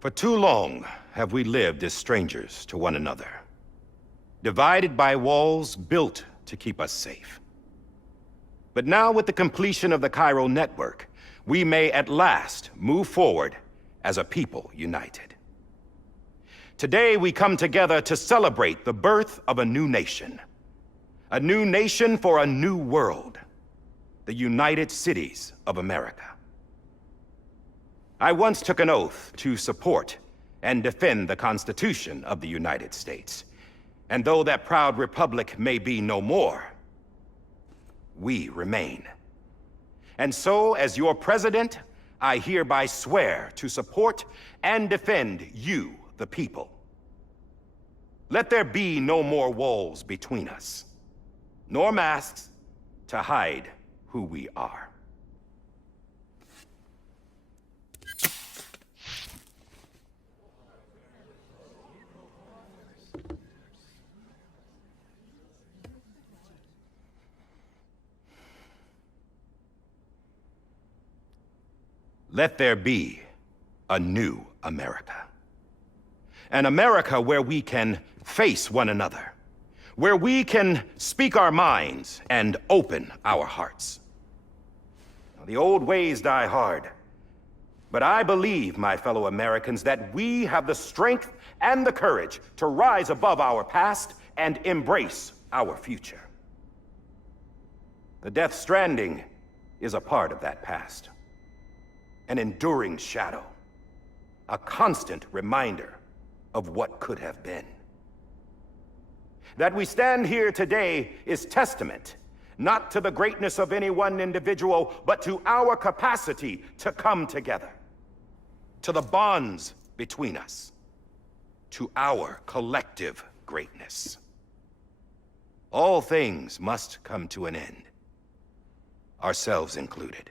For too long have we lived as strangers to one another, divided by walls built to keep us safe. But now, with the completion of the Cairo network, we may at last move forward as a people united. Today, we come together to celebrate the birth of a new nation. A new nation for a new world. The United Cities of America. I once took an oath to support and defend the Constitution of the United States. And though that proud republic may be no more, we remain. And so, as your president, I hereby swear to support and defend you, the people. Let there be no more walls between us, nor masks to hide who we are. Let there be a new America. An America where we can face one another, where we can speak our minds and open our hearts. Now, the old ways die hard, but I believe, my fellow Americans, that we have the strength and the courage to rise above our past and embrace our future. The Death Stranding is a part of that past. An enduring shadow, a constant reminder of what could have been. That we stand here today is testament, not to the greatness of any one individual, but to our capacity to come together, to the bonds between us, to our collective greatness. All things must come to an end, ourselves included.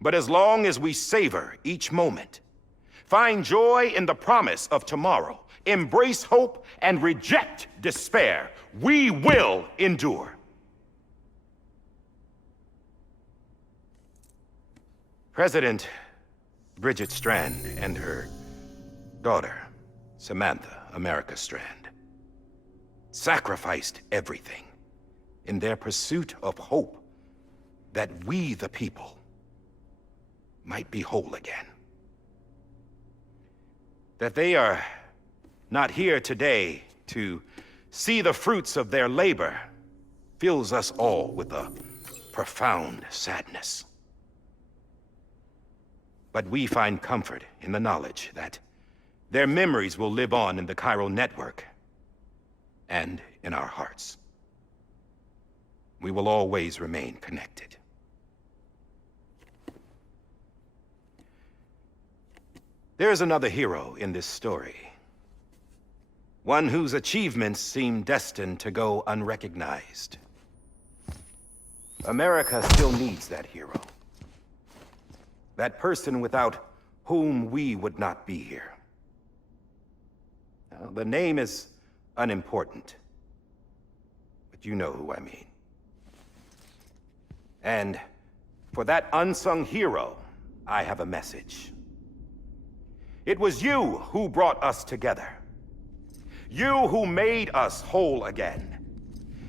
But as long as we savor each moment, find joy in the promise of tomorrow, embrace hope, and reject despair, we will endure. President Bridget Strand and her daughter, Samantha America Strand, sacrificed everything in their pursuit of hope that we, the people, might be whole again. That they are not here today to see the fruits of their labor fills us all with a profound sadness. But we find comfort in the knowledge that their memories will live on in the Cairo network and in our hearts. We will always remain connected. There's another hero in this story. One whose achievements seem destined to go unrecognized. America still needs that hero. That person without whom we would not be here. Now, the name is unimportant, but you know who I mean. And for that unsung hero, I have a message. It was you who brought us together. You who made us whole again.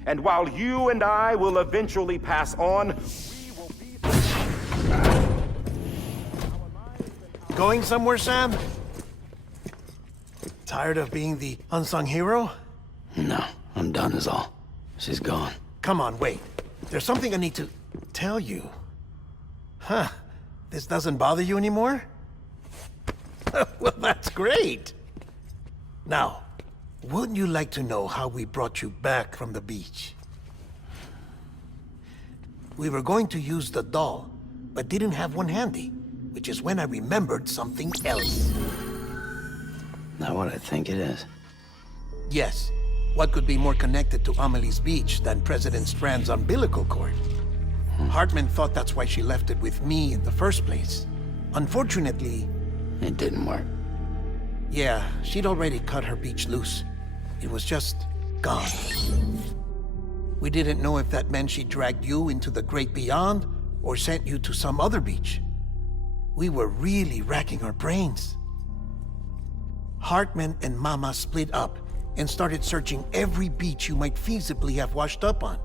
And while you and I will eventually pass on, we will be... Going somewhere, Sam? Tired of being the unsung hero? No, I'm done is all. She's gone. Come on, wait. There's something I need to tell you. Huh. This doesn't bother you anymore? Well, that's great. Now, wouldn't you like to know how we brought you back from the beach? We were going to use the doll, but didn't have one handy, which is when I remembered something else. Not what I think it is. Yes. What could be more connected to Amelie's beach than President Strand's umbilical cord? Hartman thought that's why she left it with me in the first place. Unfortunately... It didn't work. Yeah, she'd already cut her beach loose. It was just gone. We didn't know if that meant she dragged you into the great beyond or sent you to some other beach. We were really racking our brains. Hartman and Mama split up and started searching every beach you might feasibly have washed up on.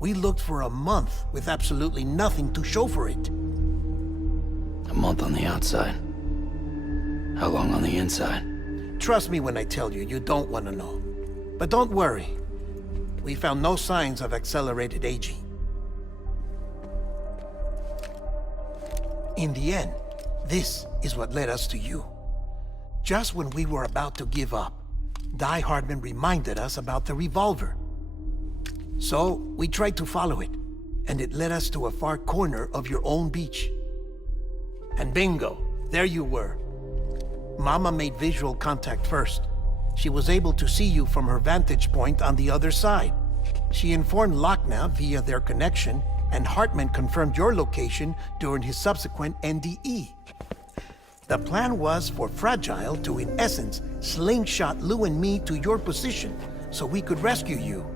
We looked for a month with absolutely nothing to show for it. A month on the outside. How long on the inside? Trust me when I tell you, you don't want to know. But don't worry. We found no signs of accelerated aging. In the end, this is what led us to you. Just when we were about to give up, Die Hardman reminded us about the revolver. So, we tried to follow it, and it led us to a far corner of your own beach. And bingo, there you were. Mama made visual contact first. She was able to see you from her vantage point on the other side. She informed Lochna via their connection, and Hartman confirmed your location during his subsequent NDE. The plan was for Fragile to, in essence, slingshot Lou and me to your position so we could rescue you.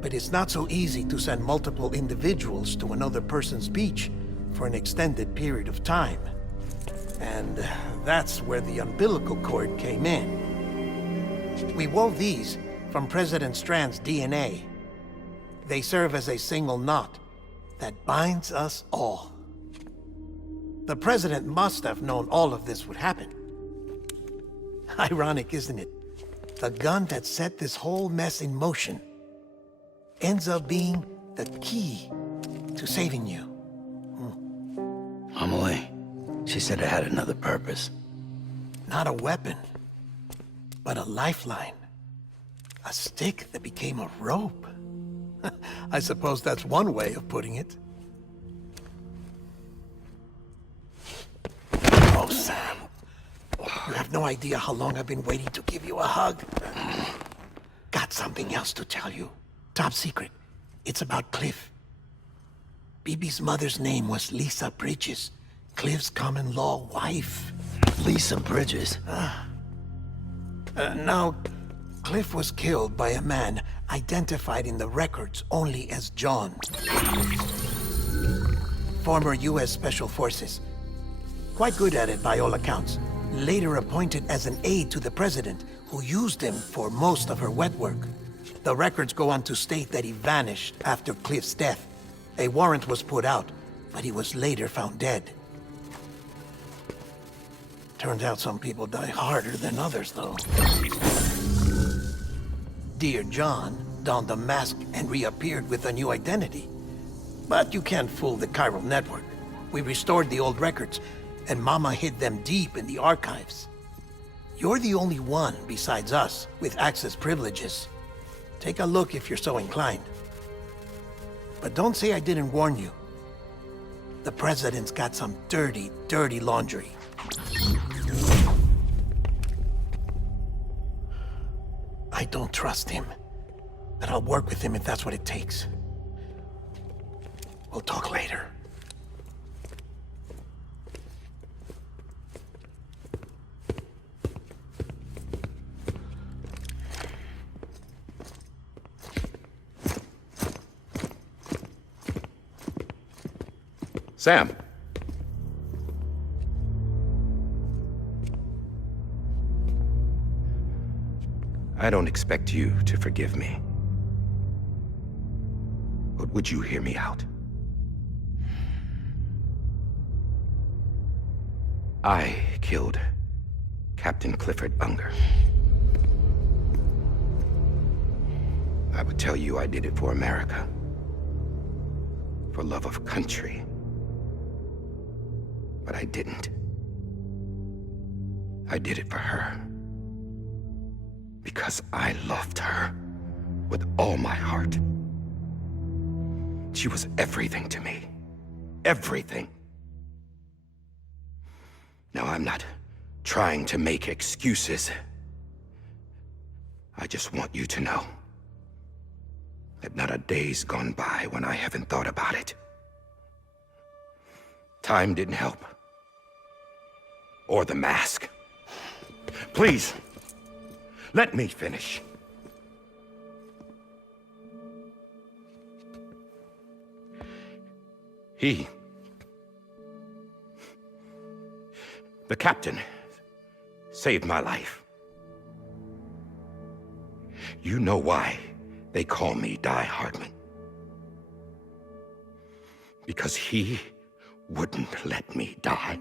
But it's not so easy to send multiple individuals to another person's beach for an extended period of time. And that's where the umbilical cord came in. We wove these from President Strand's DNA. They serve as a single knot that binds us all. The President must have known all of this would happen. Ironic, isn't it? The gun that set this whole mess in motion ends up being the key to saving you. Amelie, she said it had another purpose. Not a weapon, but a lifeline. A stick that became a rope. I suppose that's one way of putting it. Oh, Sam. You have no idea how long I've been waiting to give you a hug. Got something else to tell you. Top secret. It's about Cliff. BB's mother's name was Lisa Bridges, Cliff's common-law wife. Lisa Bridges? Now, Cliff was killed by a man identified in the records only as John. Former U.S. Special Forces. Quite good at it by all accounts. Later appointed as an aide to the president, who used him for most of her wet work. The records go on to state that he vanished after Cliff's death. A warrant was put out, but he was later found dead. Turns out some people die harder than others, though. Dear John donned a mask and reappeared with a new identity. But you can't fool the chiral network. We restored the old records, and Mama hid them deep in the archives. You're the only one, besides us, with access privileges. Take a look if you're so inclined. But don't say I didn't warn you. The President's got some dirty, dirty laundry. I don't trust him, but I'll work with him if that's what it takes. We'll talk later. Sam. I don't expect you to forgive me. But would you hear me out? I killed Captain Clifford Unger. I would tell you I did it for America. For love of country. But I didn't. I did it for her. Because I loved her with all my heart. She was everything to me. Everything. Now, I'm not trying to make excuses. I just want you to know that not a day's gone by when I haven't thought about it. Time didn't help. Or the mask. Please, let me finish. The captain saved my life. You know why they call me Die Hardman. Because he wouldn't let me die.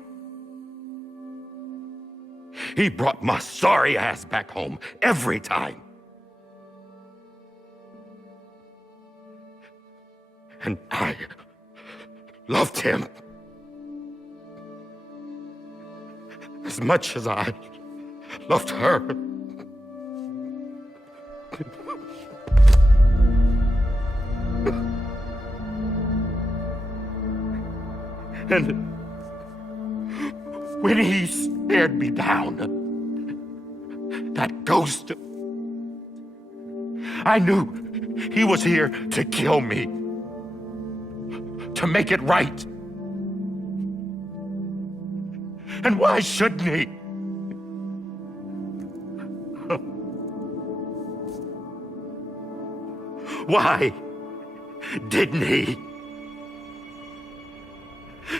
He brought my sorry ass back home every time. And I loved him as much as I loved her. And when he stared me down, that ghost, I knew he was here to kill me, to make it right. And why shouldn't he? Why didn't he?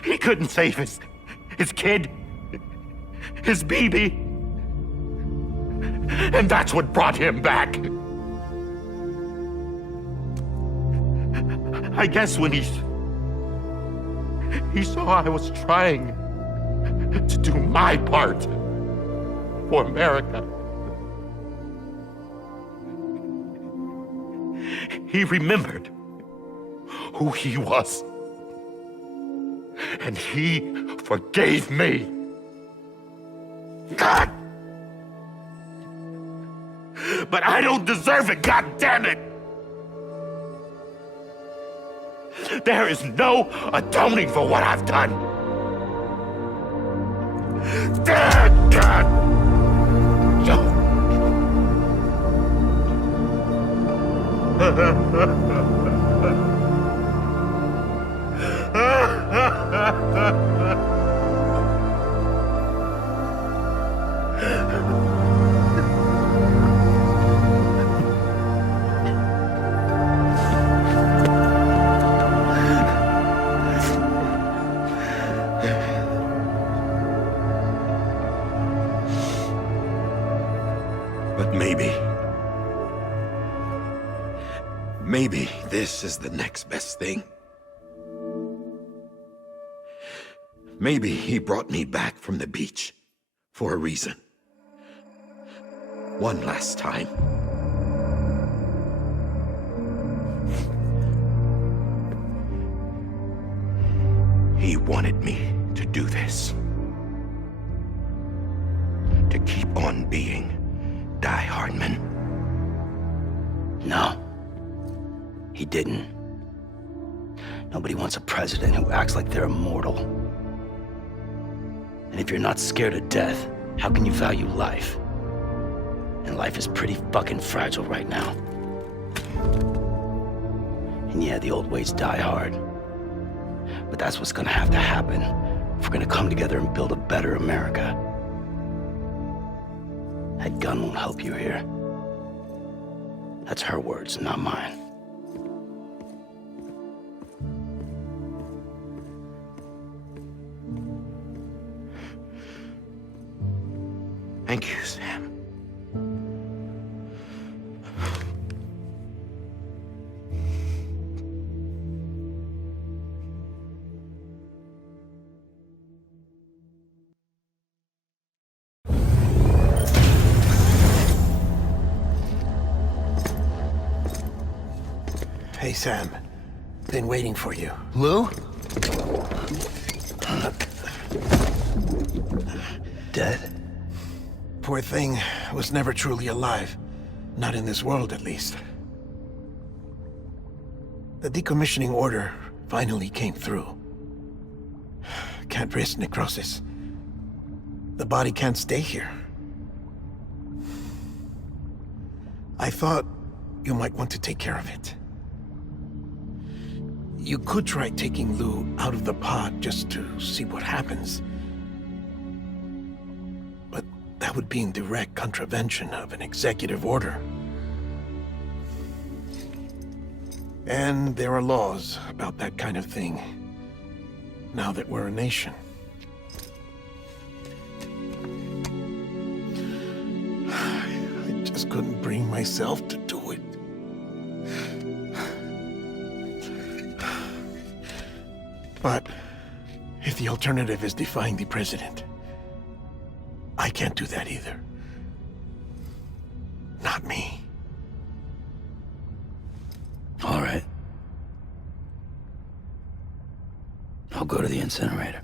He couldn't save his kid, his baby. And that's what brought him back. I guess when he saw I was trying to do my part for America, he remembered who he was. And he forgave me. God! But I don't deserve it, God damn it! There is no atoning for what I've done. God! But maybe this is the next best thing. Maybe he brought me back from the beach for a reason. One last time. He wanted me to do this. To keep on being Die Hardman. No. He didn't. Nobody wants a president who acts like they're immortal. And if you're not scared of death, how can you value life? And life is pretty fucking fragile right now. And yeah, the old ways die hard. But that's what's gonna have to happen if we're gonna come together and build a better America. That gun won't help you here. That's her words, not mine. Thank you, Sam. Hey, Sam. Been waiting for you. Lou? Dead? Poor thing was never truly alive. Not in this world, at least. The decommissioning order finally came through. Can't risk necrosis. The body can't stay here. I thought you might want to take care of it. You could try taking Lou out of the pod just to see what happens. But that would be in direct contravention of an executive order. And there are laws about that kind of thing, now that we're a nation. couldn't bring myself to do it. But if the alternative is defying the president, I can't do that either. Not me. All right. I'll go to the incinerator.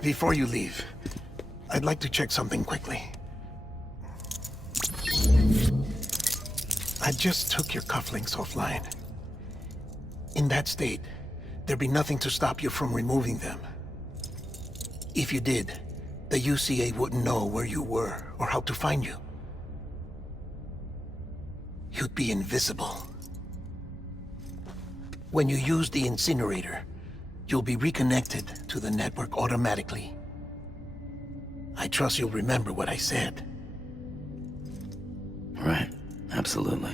Before you leave, I'd like to check something quickly. I just took your cufflinks offline. In that state, there'd be nothing to stop you from removing them. If you did, the UCA wouldn't know where you were or how to find you. You'd be invisible. When you use the incinerator, you'll be reconnected to the network automatically. I trust you'll remember what I said. Right. Absolutely.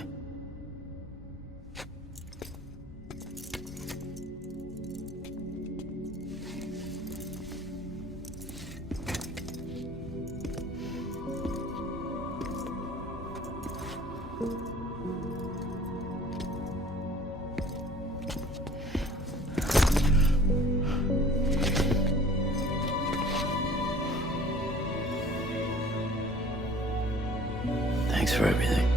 Thanks for everything.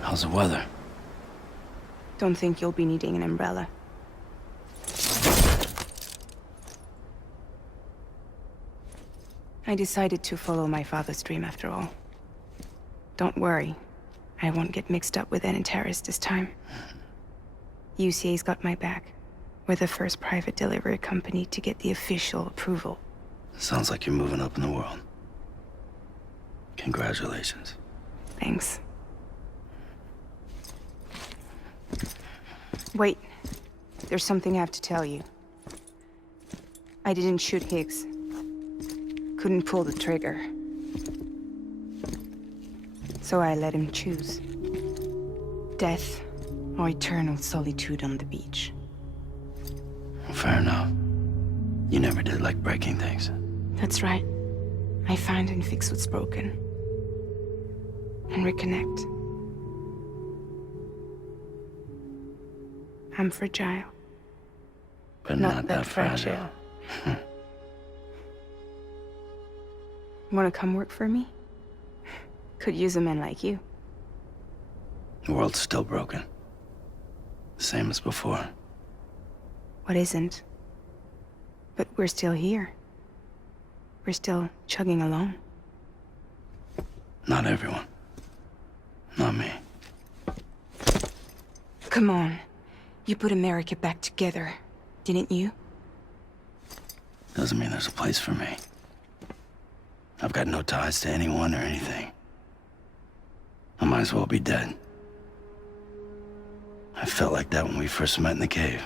How's the weather? Don't think you'll be needing an umbrella. I decided to follow my father's dream after all. Don't worry, I won't get mixed up with any terrorists this time. UCA's got my back. We're the first private delivery company to get the official approval. Sounds like you're moving up in the world. Congratulations. Thanks. Wait, there's something I have to tell you. I didn't shoot Higgs. Couldn't pull the trigger. So I let him choose. Death or eternal solitude on the beach. Fair enough. You never did like breaking things. That's right. I find and fix what's broken. And reconnect. I'm fragile. But not that fragile. Wanna come work for me? Could use a man like you. The world's still broken. Same as before. What isn't? But we're still here. We're still chugging along. Not everyone. Not me. Come on. You put America back together, didn't you? Doesn't mean there's a place for me. I've got no ties to anyone or anything. I might as well be dead. I felt like that when we first met in the cave.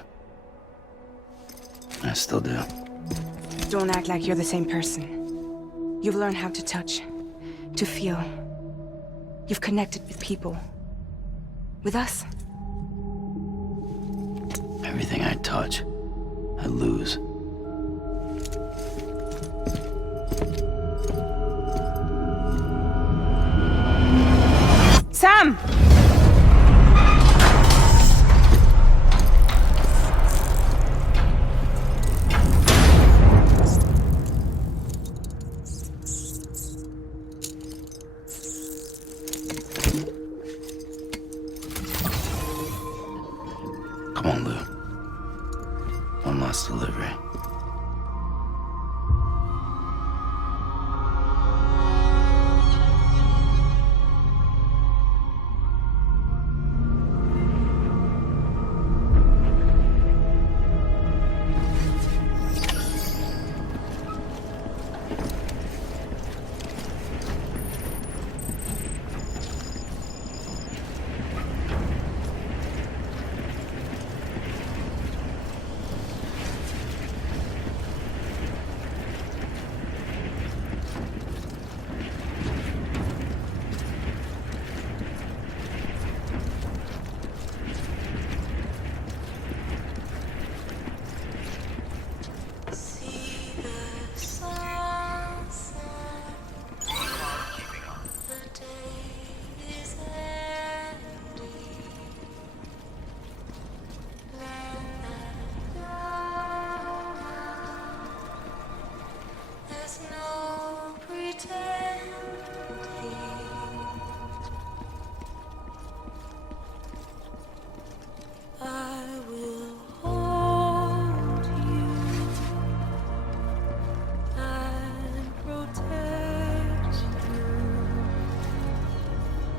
I still do. Don't act like you're the same person. You've learned how to touch, to feel. You've connected with people. With us. Everything I touch, I lose. Sam! Come on, Lou. One last delivery.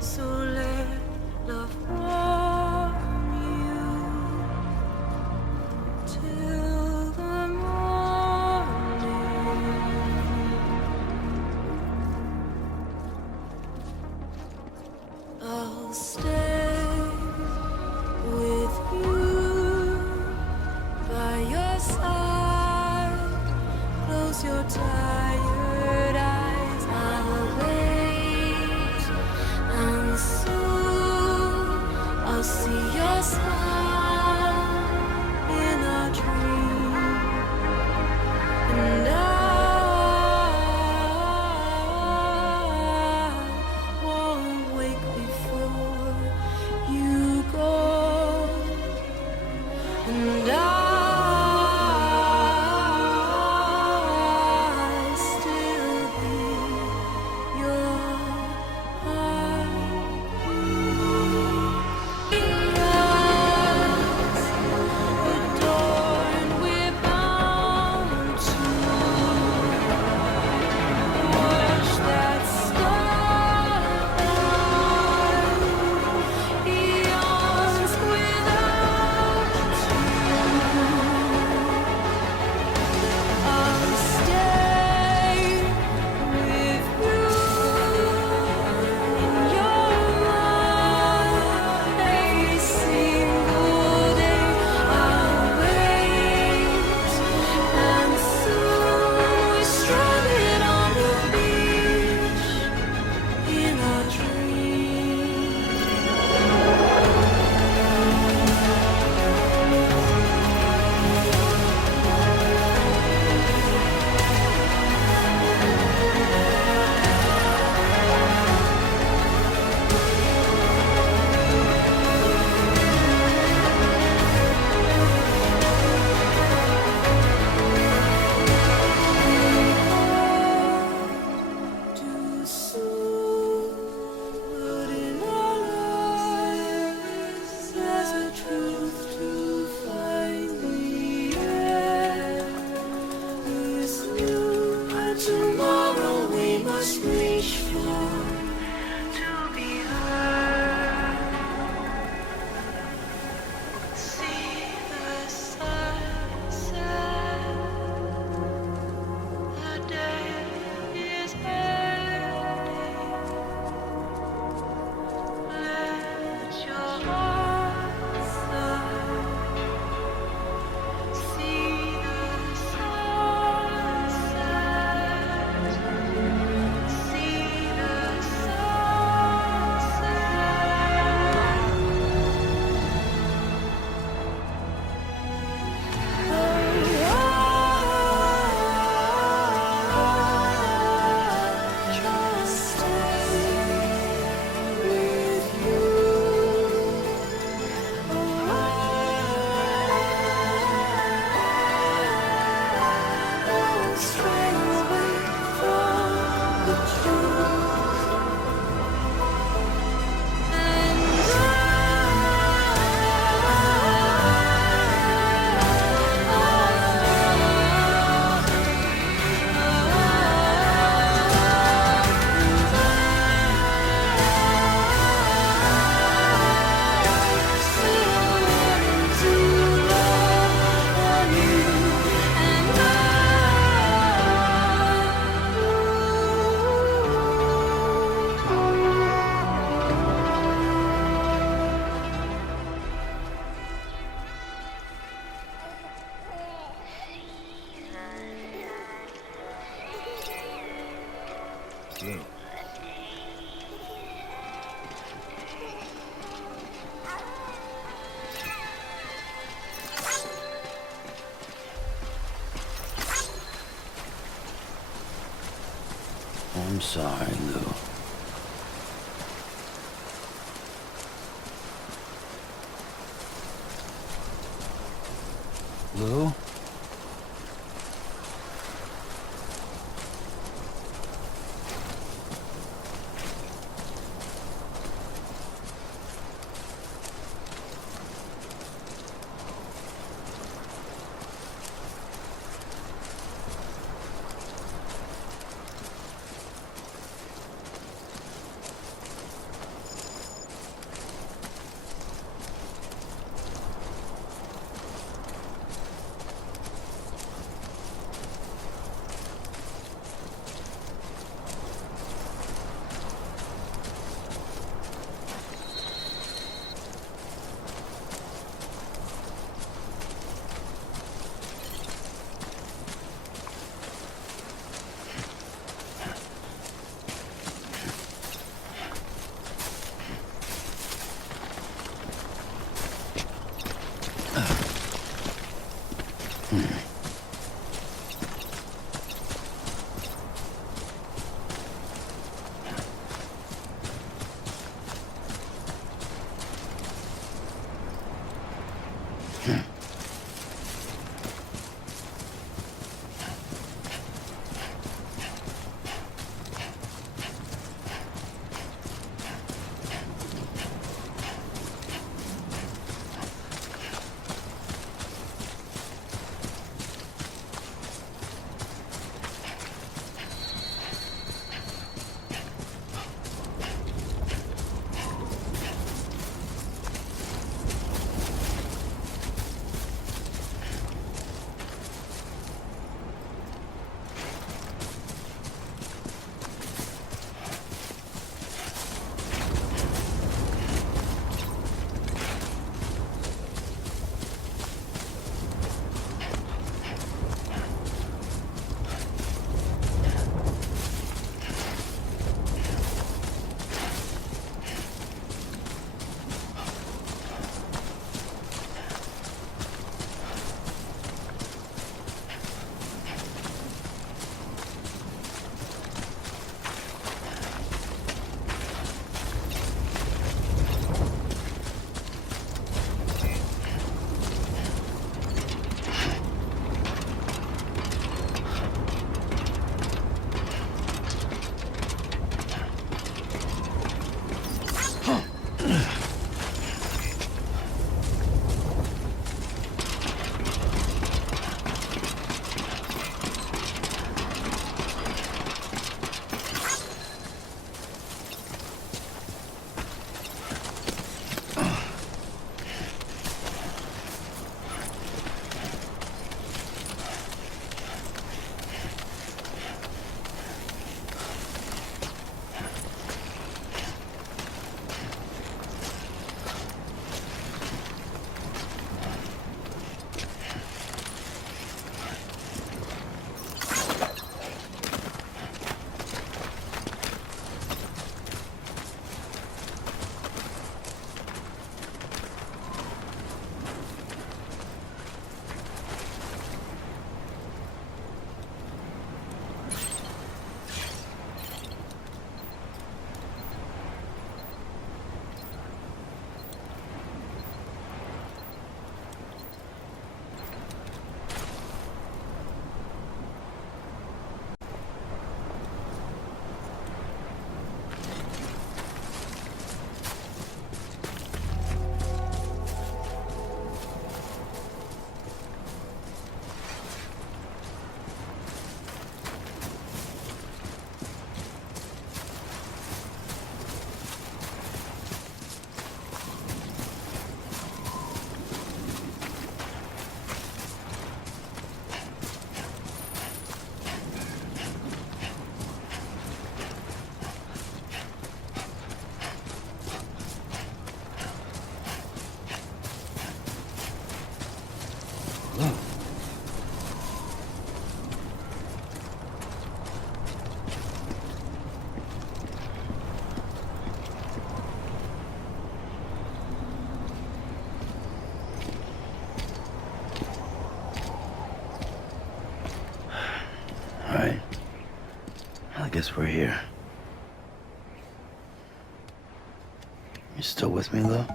So let love warm you till the morning. I'll stay with you by your side. Close your tired eyes. I'll wait, and soon I'll see your smile in a dream, and I won't wake before you go, and I still hear your heartbeat. Adorned, we're bound to watch that starlight eons without I'll stay with you in your mind every single day. I'll wait, and soon we're stranded on the beach in our dream. Too soon, but in our lives there's a truth to find the end. This new and tomorrow we must reach for to be heard. See the sunset. The day is ending. Let your heart sigh. See the sunset. See the sunset. Just stay with you a while. Don't stray away from the truth. And I'm sorry, Lou. Lou? guess we're here. You still with me, though?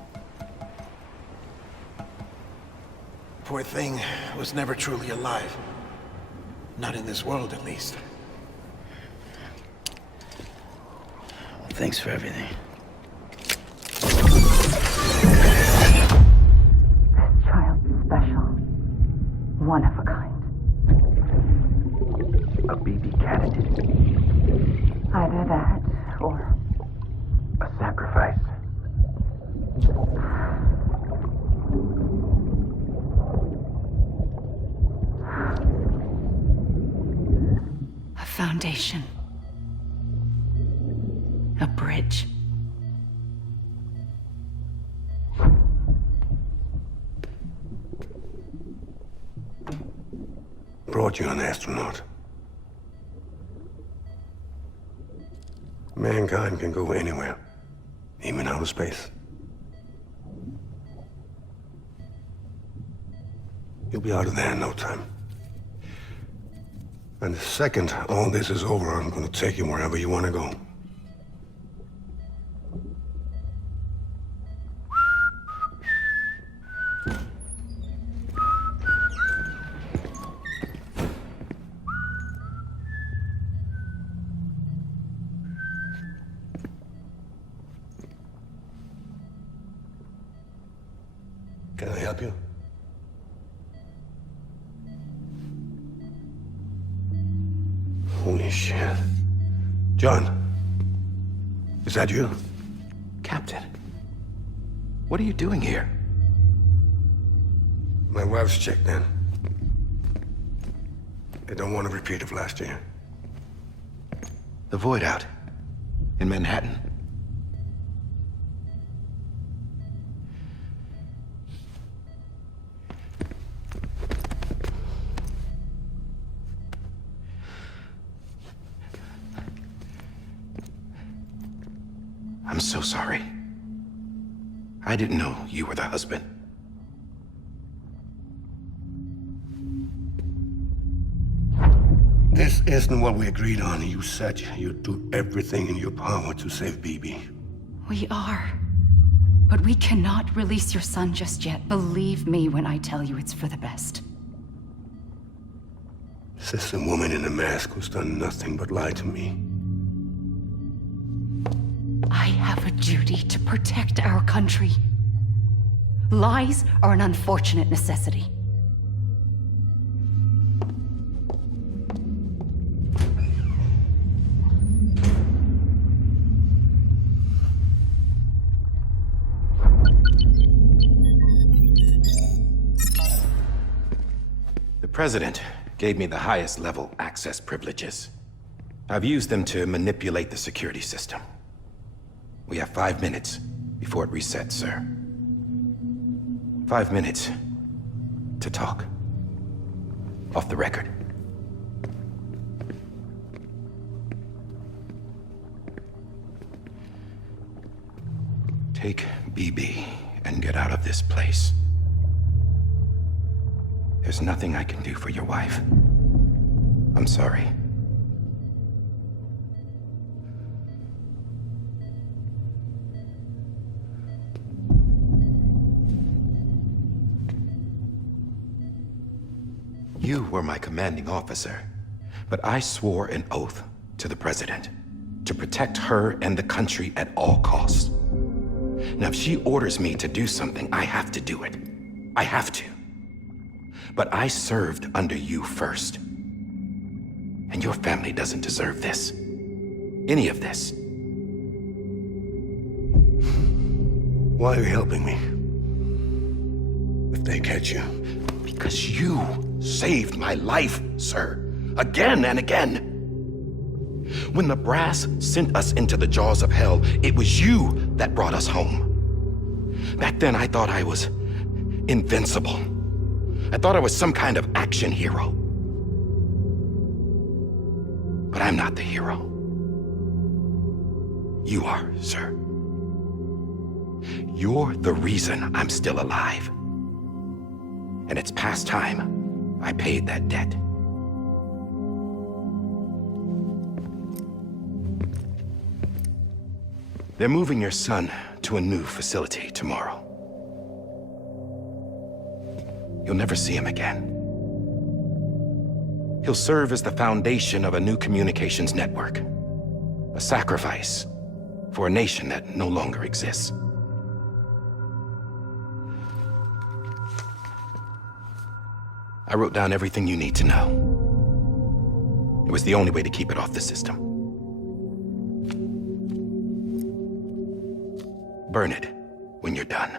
Poor thing was never truly alive. Not in this world, at least. Well, thanks for everything. Child special. One of a kind. A BB candidate. Either that, or A sacrifice. a foundation. A bridge. Brought you an astronaut. Mankind can go anywhere, even outer space. You'll be out of there in no time. And the second all this is over, I'm gonna take you wherever you wanna go. Can I help you? Holy shit. John, is that you? Captain, what are you doing here? My wife's checked in. They don't want a repeat of last year. The Void out in Manhattan. I'm so sorry. I didn't know you were the husband. This isn't what we agreed on. You said you'd do everything in your power to save BB. We are. But we cannot release your son just yet. Believe me when I tell you it's for the best. This is a woman in a mask who's done nothing but lie to me. I have a duty to protect our country. Lies are an unfortunate necessity. The President gave me the highest level access privileges. I've used them to manipulate the security system. We have 5 minutes before it resets, sir. 5 minutes to talk. Off the record. Take BB and get out of this place. There's nothing I can do for your wife. I'm sorry. You were my commanding officer, but I swore an oath to the President to protect her and the country at all costs. Now, if she orders me to do something, I have to do it. I have to. But I served under you first. And your family doesn't deserve this. Any of this. Why are you helping me? If they catch you. Because you saved my life, sir. Again and again. When the brass sent us into the jaws of hell, it was you that brought us home. Back then, I thought I was invincible. I thought I was some kind of action hero. But I'm not the hero. You are, sir. You're the reason I'm still alive. And it's past time I paid that debt. They're moving your son to a new facility tomorrow. You'll never see him again. He'll serve as the foundation of a new communications network. A sacrifice for a nation that no longer exists. I wrote down everything you need to know. It was the only way to keep it off the system. Burn it when you're done.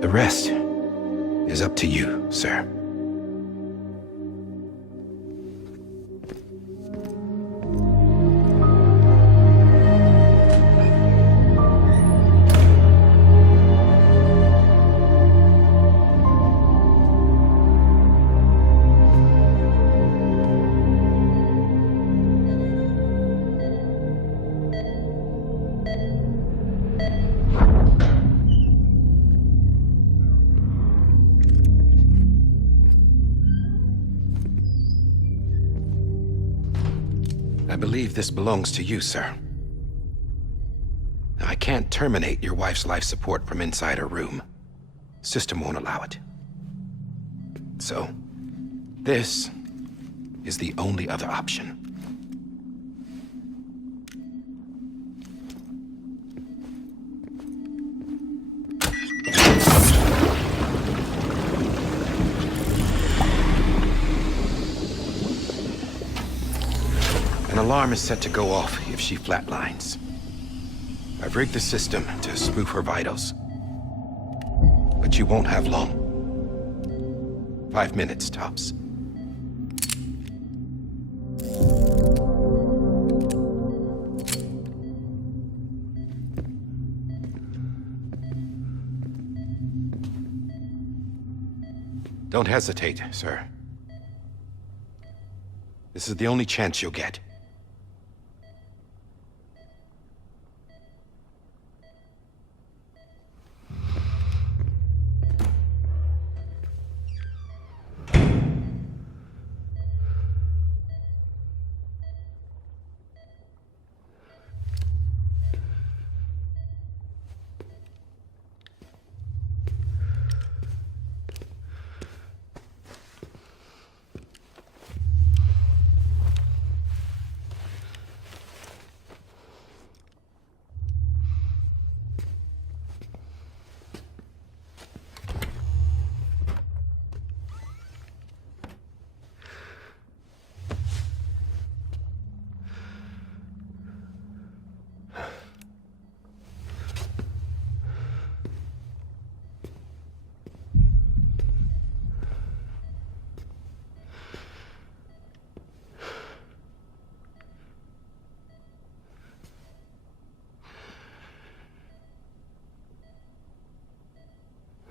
The rest is up to you, sir. I believe this belongs to you, sir. I can't terminate your wife's life support from inside her room. System won't allow it. So, this is the only other option. An alarm is set to go off if she flatlines. I've rigged the system to spoof her vitals. But you won't have long. 5 minutes, tops. Don't hesitate, sir. This is the only chance you'll get.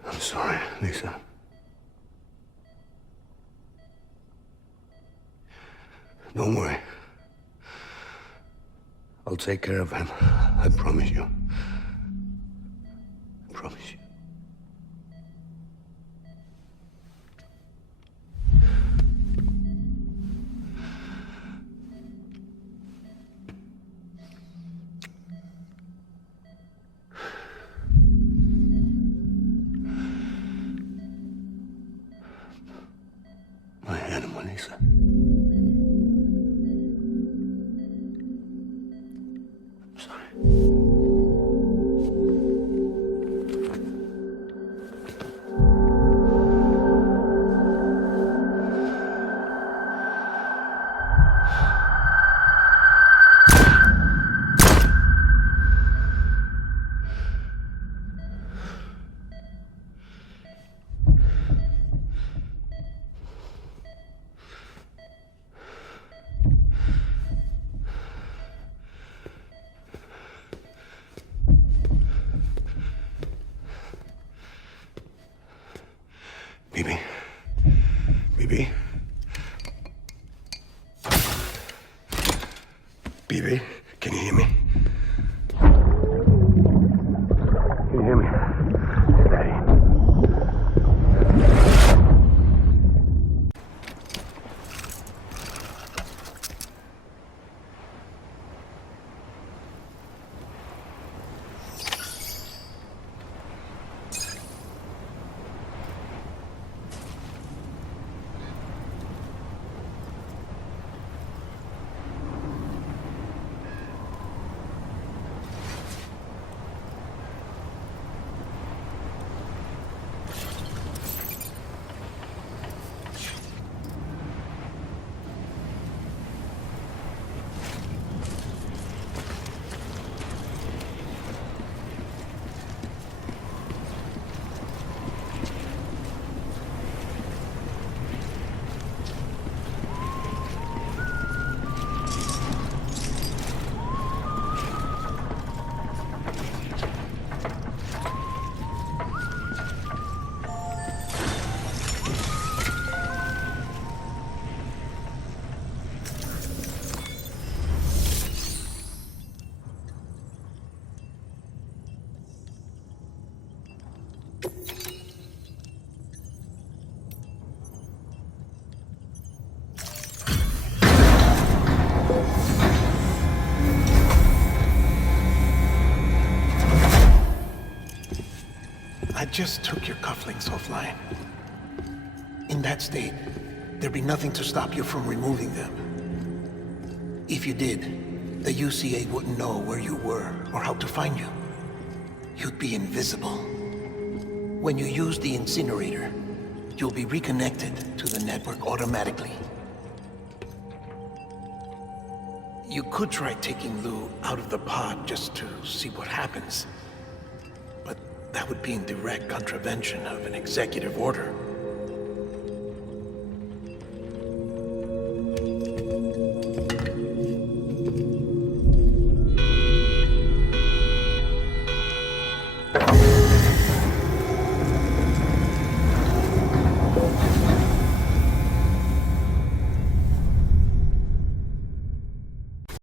I'm sorry, Lisa. Don't worry. I'll take care of him. I promise you. I promise you. My animal, Lisa. I'm sorry. Bibi? Bibi? Bibi, can you hear me? Can you hear me? It's Daddy. just took your cufflinks offline. In that state, there'd be nothing to stop you from removing them. If you did, the UCA wouldn't know where you were or how to find you. You'd be invisible. When you use the incinerator, you'll be reconnected to the network automatically. You could try taking Lou out of the pod just to see what happens. But that would be in direct contravention of an executive order.